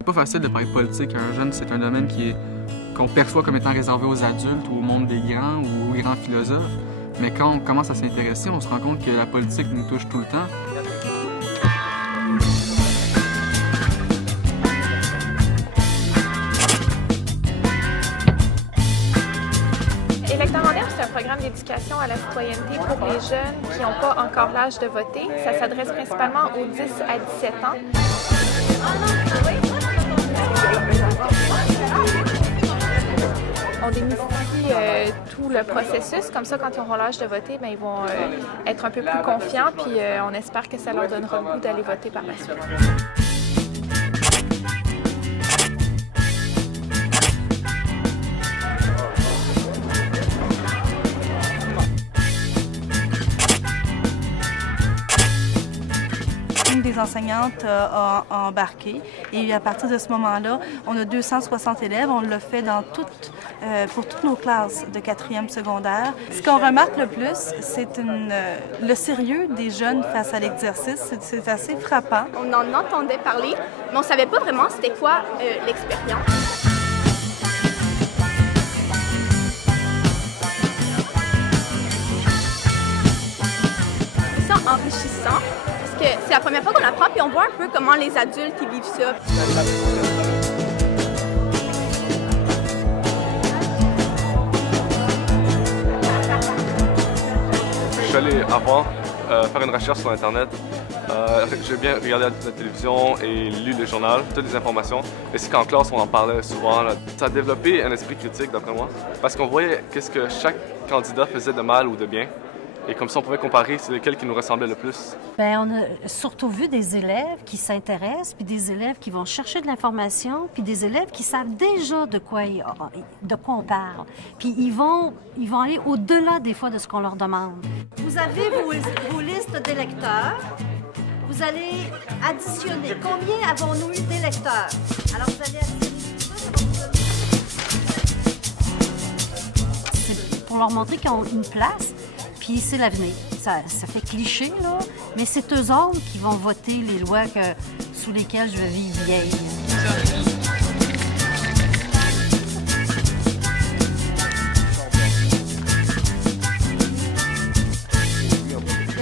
C'est pas facile de parler de politique. Un jeune, c'est un domaine qu'on perçoit comme étant réservé aux adultes ou au monde des grands ou aux grands philosophes. Mais quand on commence à s'intéresser, on se rend compte que la politique nous touche tout le temps. Électeurs moderne, c'est un programme d'éducation à la citoyenneté pour les jeunes qui n'ont pas encore l'âge de voter. Ça s'adresse principalement aux 10 à 17 ans. On démystifie tout le processus. Comme ça, quand ils auront l'âge de voter, bien, ils vont être un peu plus confiants. Puis on espère que ça leur donnera le goût d'aller voter par la suite. Une des enseignantes a embarqué et à partir de ce moment-là, on a 260 élèves. On l'a fait pour toutes nos classes de 4e secondaire. Ce qu'on remarque le plus, c'est le sérieux des jeunes face à l'exercice. C'est assez frappant. On en entendait parler, mais on ne savait pas vraiment c'était quoi l'expérience. C'est enrichissant. C'est la première fois qu'on apprend, puis on voit un peu comment les adultes ils vivent ça. Je suis allé avant faire une recherche sur Internet. J'ai bien regardé la télévision et lu le journal, toutes les informations. Et c'est qu'en classe, on en parlait souvent. Là. Ça a développé un esprit critique, d'après moi, parce qu'on voyait qu'est-ce que chaque candidat faisait de mal ou de bien. Et comme ça, on pouvait comparer c'est lequel qui nous ressemblait le plus. Bien, on a surtout vu des élèves qui s'intéressent, puis des élèves qui vont chercher de l'information, puis des élèves qui savent déjà de quoi on parle. Puis ils vont aller au-delà des fois de ce qu'on leur demande. Vous avez vos listes d'électeurs. Vous allez additionner. Combien avons-nous eu d'électeurs? Alors, vous allez additionner tout ça. C'est pour leur montrer qu'ils ont une place. Puis c'est l'avenir. Ça fait cliché, là, mais c'est eux autres qui vont voter les lois sous lesquelles je vais vivre vieille.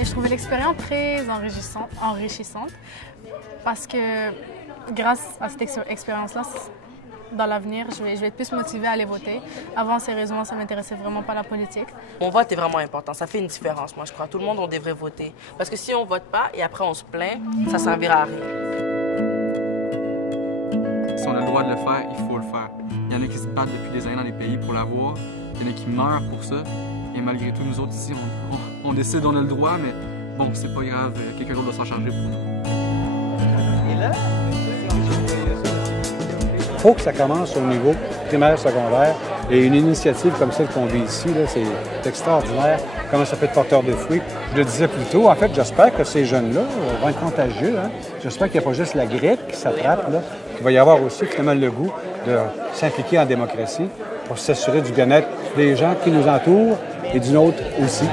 Je trouvais l'expérience très enrichissante parce que grâce à cette expérience-là, dans l'avenir, je vais être plus motivée à aller voter. Avant, sérieusement, ça ne m'intéressait vraiment pas la politique. Mon vote est vraiment important. Ça fait une différence, moi, je crois. Tout le monde, on devrait voter. Parce que si on ne vote pas et après on se plaint, ça ne servira à rien. Si on a le droit de le faire, il faut le faire. Il y en a qui se battent depuis des années dans les pays pour l'avoir. Il y en a qui meurent pour ça. Et malgré tout, nous autres ici, on décide, on a le droit, mais bon, c'est pas grave. Quelqu'un d'autre doit s'en charger pour nous. Et là, il faut que ça commence au niveau primaire, secondaire. Et une initiative comme celle qu'on vit ici, c'est extraordinaire. Comment ça peut être porteur de fruits. Je le disais plus tôt, en fait, j'espère que ces jeunes-là vont être contagieux. Hein? J'espère qu'il n'y a pas juste la grippe qui s'attrape, qu'il va y avoir aussi finalement le goût de s'impliquer en démocratie pour s'assurer du bien-être des gens qui nous entourent et du nôtre aussi.